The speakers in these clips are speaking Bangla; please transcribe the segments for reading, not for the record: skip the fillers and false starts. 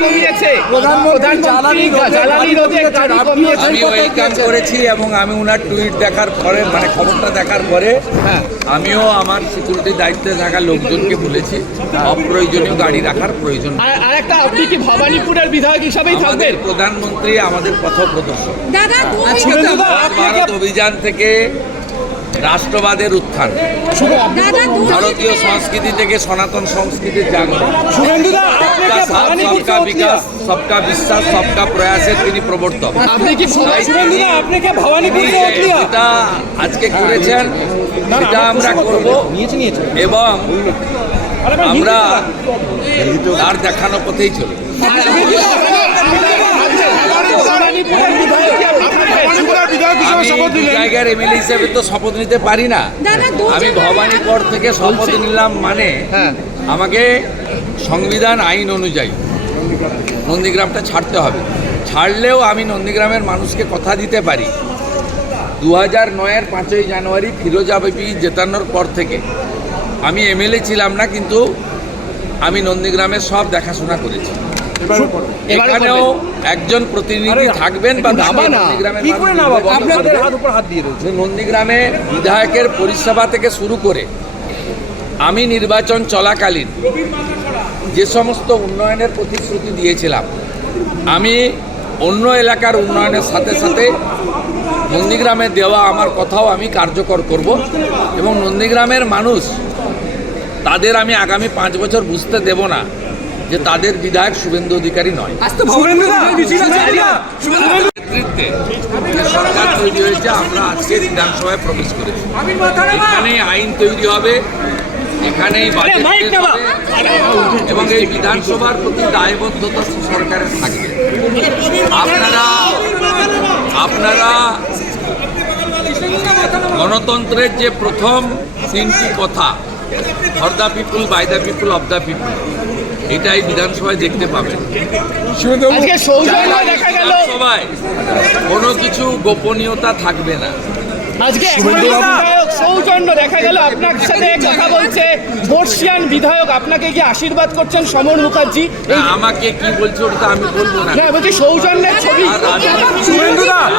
কমিয়েছে প্রধানমন্ত্রী জ্বালানি রোধে গাড়ি কমিয়েছে। আমি ওয়েলকাম করেছি এবং আমি ওনার টুইট দেখার পরে মানে খবরটা দেখার পরে আমিও আমার সিকিউরিটি দায়িত্বে থাকা লোকজনকে বলেছি অপ্রয়োজনীয় গাড়ি রাখার প্রয়োজন। আর একটা, আপনি কি ভবানীপুরের বিধায়ক হিসাবেই থাকবেন? আমাদের প্রধানমন্ত্রী আমাদের পথপ্রদর্শক। ভারত অভিযান থেকে রাষ্ট্রবাদের উত্থান, ভারতীয় সংস্কৃতি থেকে সনাতন সংস্কৃতির জাগরণ, সবকা বিকাশ, সবকা বিশ্বাস, সবকা প্রয়াসের তিনি প্রবর্তক। যেটা আজকে করেছেন সেটা আমরা করব এবং আমরা তার দেখানো পথেই চলব। জায়গার এমএলএ হিসেবে তো শপথ নিতে পারি না। আমি ভবানীপুর থেকে শপথ নিলাম মানে আমাকে সংবিধান আইন অনুযায়ী নন্দীগ্রামটা ছাড়তে হবে। ছাড়লেও আমি নন্দীগ্রামের মানুষকে কথা দিতে পারি 2009-এর 5ই জানুয়ারি ফিরোজা বিবি জেতানোর পর থেকে আমি এমএলএ ছিলাম না, কিন্তু আমি নন্দীগ্রামের সব দেখাশোনা করেছি। এখানেও একজন প্রতিনিধি থাকবেন বা নন্দীগ্রামে বিধায়কের পরিষেবা থেকে শুরু করে আমি নির্বাচন চলাকালীন যে সমস্ত উন্নয়নের প্রতিশ্রুতি দিয়েছিলাম, আমি অন্য এলাকার উন্নয়নের সাথে সাথে নন্দীগ্রামে দেওয়া আমার কথাও আমি কার্যকর করব এবং নন্দীগ্রামের মানুষ তাদের আমি আগামী 5 বছর বুঝতে দেব না যে তাদের বিধায়ক শুভেন্দু অধিকারী নয়। নেতৃত্বে সরকার তৈরি হয়েছে, আমরা আজকে বিধানসভায় প্রবেশ করেছি। এখানেই আইন তৈরি হবে, এখানেই বাজেট হবে এবং এই বিধানসভার প্রতি দায়বদ্ধতা সরকারের থাকবে। আপনারা গণতন্ত্রের যে প্রথম 3টি কথা, for the people, by the people, of the people, এটাই বিধানসভায় দেখতে পাবেন। বিধানসভায় কোনো কিছু গোপনীয়তা থাকবে না। আজকে সৌজন্য দেখা গেল আপনার সাথে কথা বলছে বর্ষিয়ান বিধায়ক, আপনাকে কি আশীর্বাদ করছেন সমর মুখার্জি? আমাকে কি বলছে ওটা আমি বলবো না। বলছি সৌজন্যের ছবি।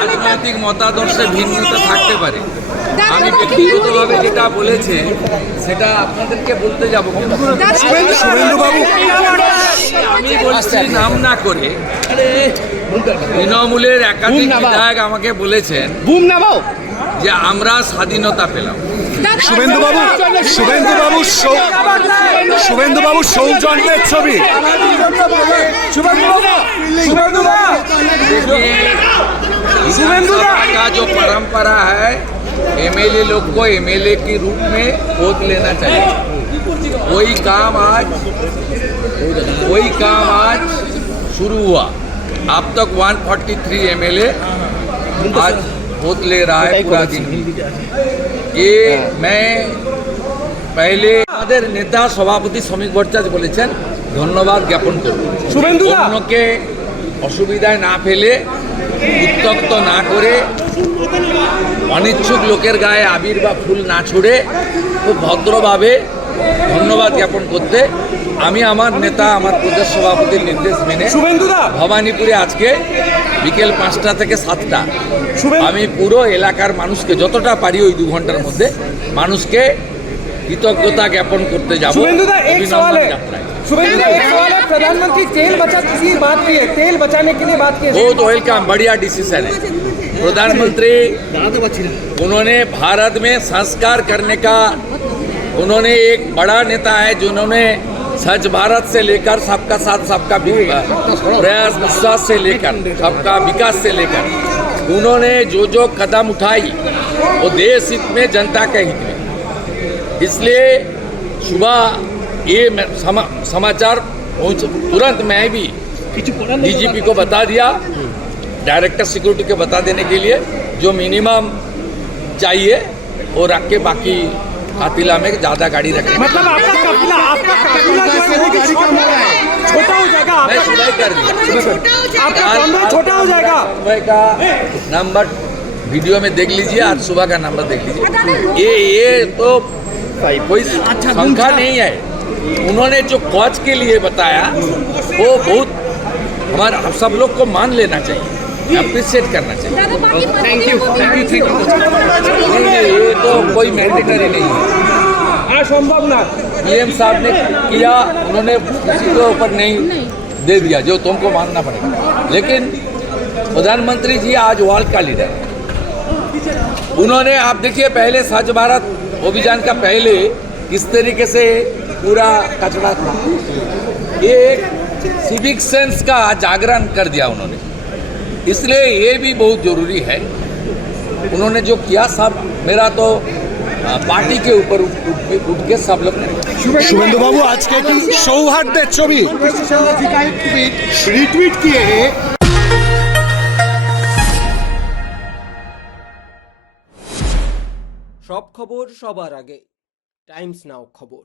রাজনৈতিক মতাদর্শে ভিন্নতা থাকতে পারে, আমি ব্যক্তিগতভাবে যেটা বলেছে সেটা আপনাদেরকে বলতে যাবো। আমি বলছি নাম না করে, তৃণমূলের একাধিক বিধায়ক আমাকে বলেছেন যে আমরা স্বাধীনতা পেলাম। শুভেন্দুবাবু সৌজন্যের ছবি। का जो परंपरा है, एमएलए लोग को एमएलए के रूप में गोद लेना चाहिए। वही काम आज शुरू हुआ। अब तक 143 एमएलए आज गोद ले रहा है पूरा दिन। ये मैं पहले আমাদের নেতা সভাপতি শ্রমিক ভট্টাচার্য বলেছেন ধন্যবাদ জ্ঞাপন করব। অন্যকে অসুবিধায় না ফেলে, উত্তক্ত না করে, অনিচ্ছুক লোকের গায়ে আবির বা ফুল না ছুড়ে খুব ভদ্রভাবে ধন্যবাদ জ্ঞাপন করতে আমি আমার নেতা, আমার প্রদেশ সভাপতির নির্দেশ মেনে ভবানীপুরে আজকে বিকেল 5টা থেকে 7টা আমি পুরো এলাকার মানুষকে যতটা পারি ওই 2 ঘন্টার মধ্যে মানুষকে কৃতজ্ঞতা জ্ঞাপন করতে যাব। प्रधानमंत्री तेल बचाने की बात की है, तेल बचाने के लिए बात की है। बहुत वेलकम, बढ़िया डिसीजन है। प्रधानमंत्री उन्होंने भारत में संस्कार करने का, उन्होंने एक बड़ा नेता है जिन्होंने स्वच्छ भारत से लेकर सबका साथ सबका प्रयास विश्वास से लेकर सबका विकास से लेकर उन्होंने जो कदम उठाई वो देश हित में, जनता के हित में। इसलिए सुबह ये समाचार तुरंत मैं भी डीजीपी को बता दिया, डायरेक्टर सिक्योरिटी को बता देने के लिए जो मिनिमम चाहिए वो रख के बाकी काफिला में ज़्यादा गाड़ी रखें। मतलब आपका काफिला छोटा हो जाएगा, मैं सुबह कर दिया, आपका छोटा हो जाएगा। सुबह का नंबर वीडियो में देख लीजिए, आज सुबह का नंबर देख लीजिए। ये तो कोई संख्या नहीं है, उन्होंने जो कॉज के लिए बताया वो बहुत हमारा सब लोग को मान लेना चाहिए, अप्रिशिएट करना चाहिए। थैंक यू नहीं, ये तो कोई मैंडेटरी नहीं है। असंभव ना पीएम साहब ने किया, उन्होंने किसी के ऊपर नहीं दे दिया जो तुमको मानना पड़ेगा। लेकिन प्रधानमंत्री जी आज वर्ल्ड का लीडर है। उन्होंने, आप देखिए पहले स्वच्छ भारत अभियान का पहले किस तरीके से पूरा कचरा था, ये एक सिविक सेंस का जागरण कर दिया उन्होंने, इसलिए ये भी बहुत जरूरी है। उन्होंने जो किया सब, मेरा तो पार्टी के ऊपर उठ के सब लोग ने শুভেন্দু বাবু আজকে কি সৌহার্দ্যের ছবি রিটুইট কিए हैं সব খবর সবার আগে টাইমস নাও খবর।